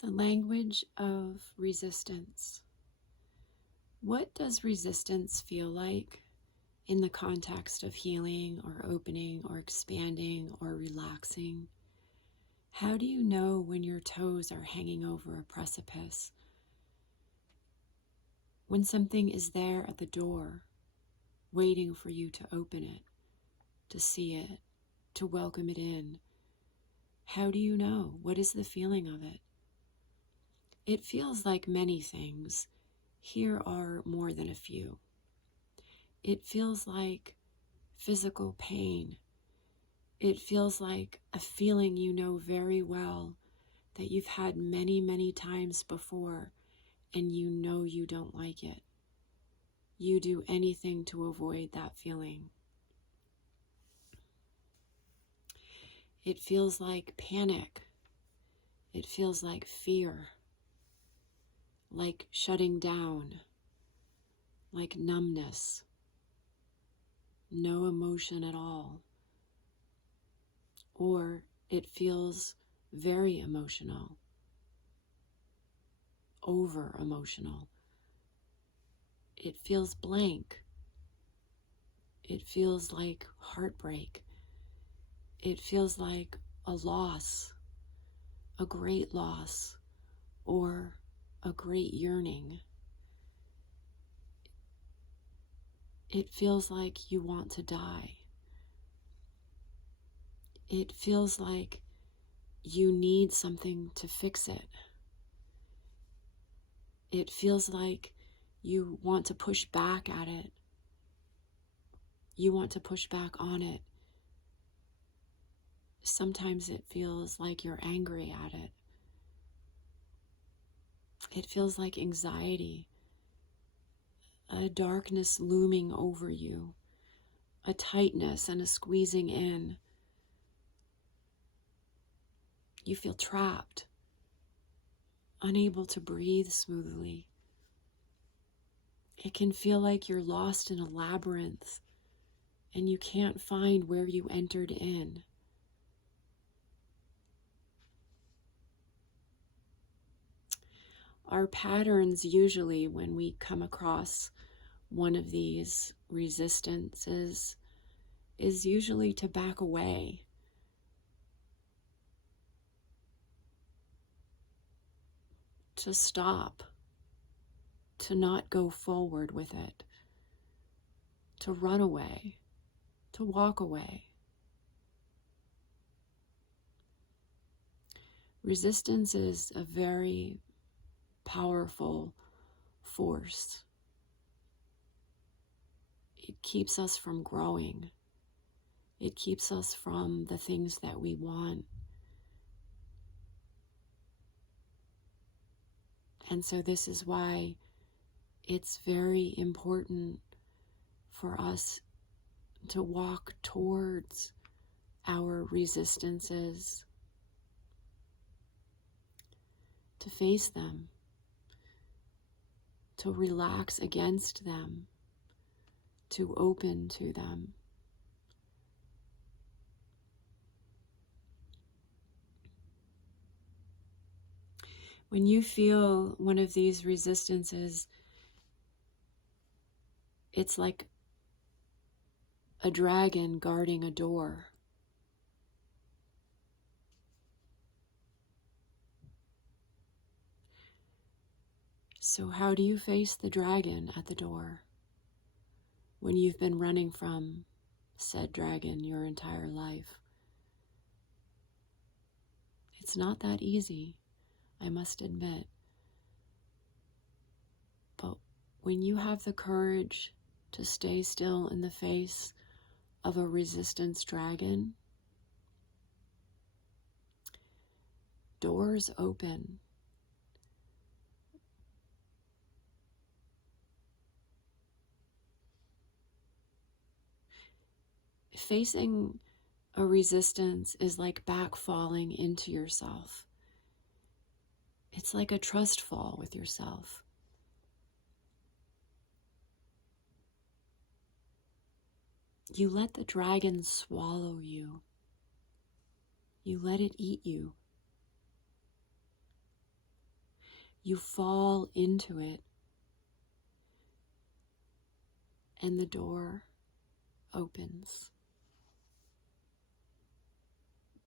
The language of resistance. What does resistance feel like in the context of healing or opening or expanding or relaxing? How do you know when your toes are hanging over a precipice? When something is there at the door, waiting for you to open it, to see it, to welcome it in? How do you know? What is the feeling of it? It feels like many things. Here are more than a few. It feels like physical pain. It feels like a feeling you know very well that you've had many, many times before, and you know you don't like it. You do anything to avoid that feeling. It feels like panic. It feels like fear, like shutting down, like numbness, no emotion at all. Or it feels very emotional, over emotional. It feels blank. It feels like heartbreak. It feels like a loss, a great loss, or a great yearning. It feels like you want to die. It feels like you need something to fix it. It feels like you want to push back at it. You want to push back on it. Sometimes it feels like you're angry at it. It feels like anxiety, a darkness looming over you, a tightness and a squeezing in. You feel trapped, unable to breathe smoothly. It can feel like you're lost in a labyrinth and you can't find where you entered in. Our patterns usually when we come across one of these resistances is usually to back away, to stop, to not go forward with it, to run away, to walk away. Resistance is a very powerful force. It keeps us from growing. It keeps us from the things that we want. And so this is why it's very important for us to walk towards our resistances, to face them, to relax against them, to open to them. When you feel one of these resistances, it's like a dragon guarding a door. So how do you face the dragon at the door when you've been running from said dragon your entire life? It's not that easy, I must admit. But when you have the courage to stay still in the face of a resistance dragon, doors open. Facing a resistance is like back falling into yourself. It's like a trust fall with yourself. You let the dragon swallow you. You let it eat you. You fall into it, and the door opens.